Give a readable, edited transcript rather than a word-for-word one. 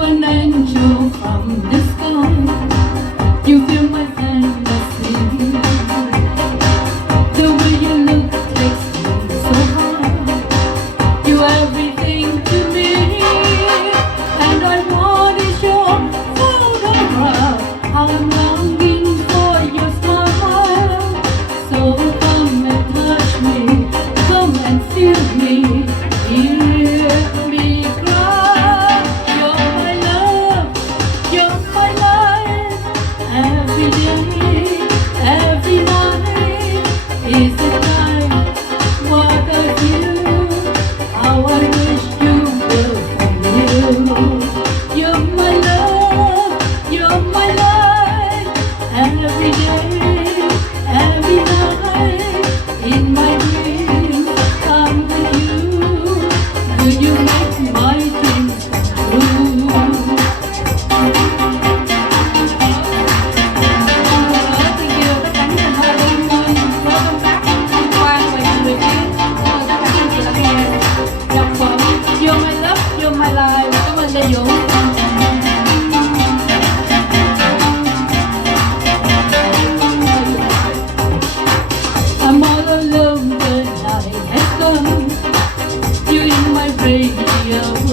an angel from the sky. You fill my fantasy. The way you look takes me so high. You're everything to me, and I want is your photograph. I'm longing for your smile. So come and touch me, come and feel me, hear me cry. You're my love, you're my life. Every day, every night is the time. What of you? How I wish you were from you. You're my love, you're my life. Every day, every night, in my dreams, I'm with you. Do you make my dreams come true? Thank you, tất cả những thành viên Welcome back Tuyên Quang và những người Việt. Cảm ơn tất cả các anh chị đã nghe nhạc phẩm You're My Love, You're My Life. Cảm ơn Lê Dũng. I'm all alone, the night has come. You in my radio.